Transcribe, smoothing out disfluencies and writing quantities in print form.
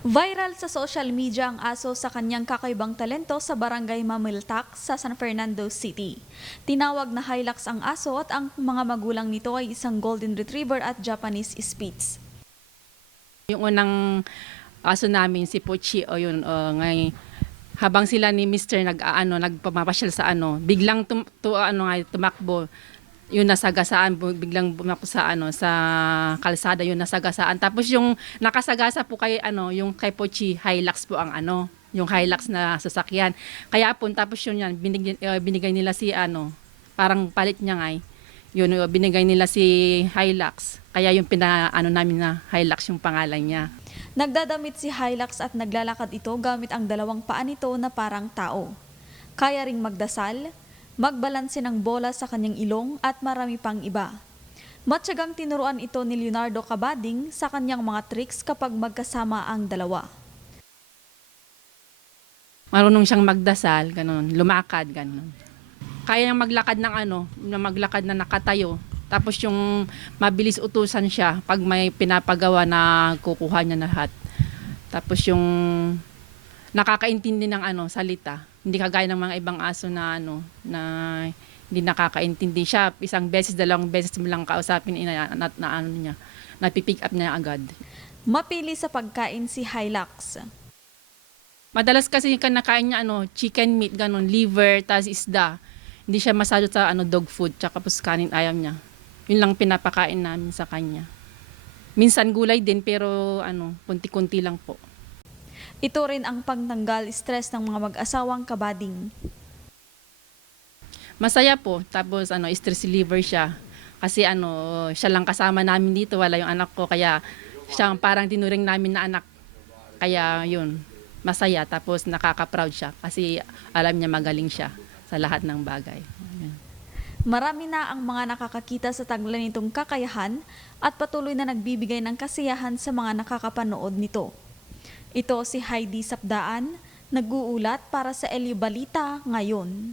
Viral sa social media ang aso sa kanyang kakaibang talento sa Barangay Mamiltak sa San Fernando City. Tinawag na Hilux ang aso at ang mga magulang nito ay isang Golden Retriever at Japanese Spitz. Yung unang aso namin si Pochi o yun habang sila ni Mr. nagpamapasyal sa biglang tumakbo yung nasagasaan biglang bumakbo sa sa kalsada yung nasagasaan tapos yung nakasagasa po kay yung kay Pochi Hilux po ang yung Hilux na sasakyan kaya po tapos yun yan binigay nila si parang palit niya yun binigay nila si Hilux kaya yung namin na Hilux yung pangalan niya. Nagdadamit si Hilux at naglalakad ito gamit ang dalawang paa nito na parang tao. Kaya ring magdasal, magbalanse ng bola sa kanyang ilong at marami pang iba. Matyagang tinuruan ito ni Leonardo Cabading sa kanyang mga tricks kapag magkasama ang dalawa. Marunong siyang magdasal, ganun, lumakad, ganun. Kaya niyang maglakad maglakad na nakatayo. Tapos yung mabilis utusan siya pag may pinapagawa na kukuha niya na lahat. Tapos yung nakakaintindi ng salita. Hindi kagaya ng mga ibang aso na na hindi nakakaintindi siya. Isang beses, dalawang beses mo lang kausapin niya, napipick up niya agad. Mapili sa pagkain si Hilux. Madalas kasi kinakain niya chicken meat, ganun, liver, tas isda. Hindi siya masyado sa dog food, tsaka po kanin ayaw niya. Yun lang pinapakain namin sa kanya. Minsan gulay din pero kunti-kunti lang po. Ito rin ang pangtanggal stress ng mga mag-asawang Cabading. Masaya po, tapos stress reliever siya. Kasi siya lang kasama namin dito, wala yung anak ko kaya siya parang tinuring namin na anak. Kaya yun, masaya tapos nakaka-proud siya kasi alam niya magaling siya sa lahat ng bagay. Ayan. Marami na ang mga nakakakita sa taglan nitong kakayahan at patuloy na nagbibigay ng kasiyahan sa mga nakakapanood nito. Ito si Heidi Sapdaan, nag-uulat para sa LU Balita Ngayon.